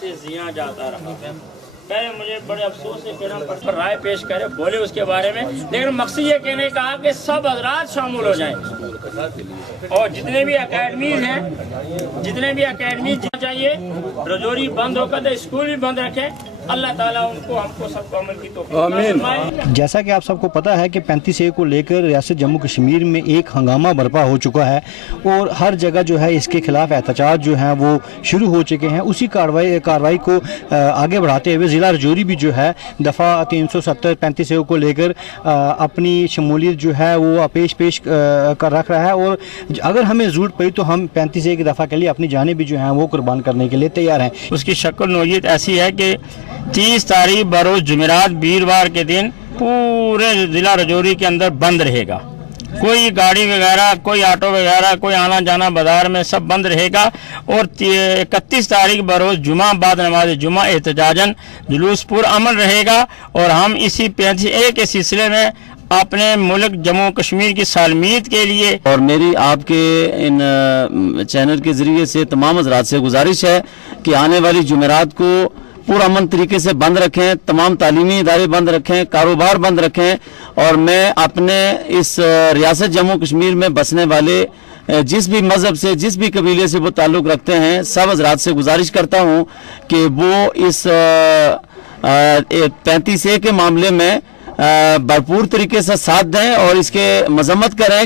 से जिया जाता रहा। पहले मुझे बड़े अफसोस से कहना पड़ता, राय पेश करे बोले उसके बारे में, लेकिन मकसद ये कहने का कि सब हजरात शामिल हो जाएं और जितने भी अकेडमीज हैं, जितने भी अकेडमीज चाहिए, रजौरी बंद होकर तो स्कूल भी बंद रखें। अल्लाह ताला उनको हमको सबको अमल की तौफीक। जैसा कि आप सबको पता है कि 35A को लेकर रियासत जम्मू कश्मीर में एक हंगामा बर्पा हो चुका है और हर जगह जो है इसके खिलाफ एहतजाज जो हैं वो शुरू हो चुके हैं। उसी कार्रवाई को आगे बढ़ाते हुए ज़िला रजौरी भी जो है दफ़ा 370 35A को लेकर अपनी शमूलियत जो है वो पेश कर रख रहा है और अगर हमें ज़रूरत पड़ी तो हम 35A की दफ़ा के लिए अपनी जानें भी जो हैं वो कुर्बान करने के लिए तैयार हैं। उसकी शक्ल नौयत ऐसी है कि 30 तारीख बरोज़ जुमेरात वीरवार के दिन पूरे ज़िला रजौरी के अंदर बंद रहेगा। कोई गाड़ी वगैरह, कोई ऑटो वगैरह, कोई आना जाना बाजार में सब बंद रहेगा। और 31 तारीख बरोज़ जुमा बाद नमाज जुमा एहतजाजन जुलूस पुरअमन रहेगा और हम इसी 35A के सिलसिले में अपने मुल्क जम्मू कश्मीर की सालमियत के लिए और मेरी आपके इन चैनल के ज़रिए से तमाम हज़रात से गुजारिश है कि आने वाली जुमेरात को पुरअमन तरीके से बंद रखें, तमाम तालीमी इदारे बंद रखें, कारोबार बंद रखें। और मैं अपने इस रियासत जम्मू कश्मीर में बसने वाले जिस भी मज़हब से, जिस भी कबीले से वो ताल्लुक़ रखते हैं, सब हज़रात से गुजारिश करता हूँ कि वो इस 35A के मामले में भरपूर तरीके से साथ दें और इसके मजम्मत करें।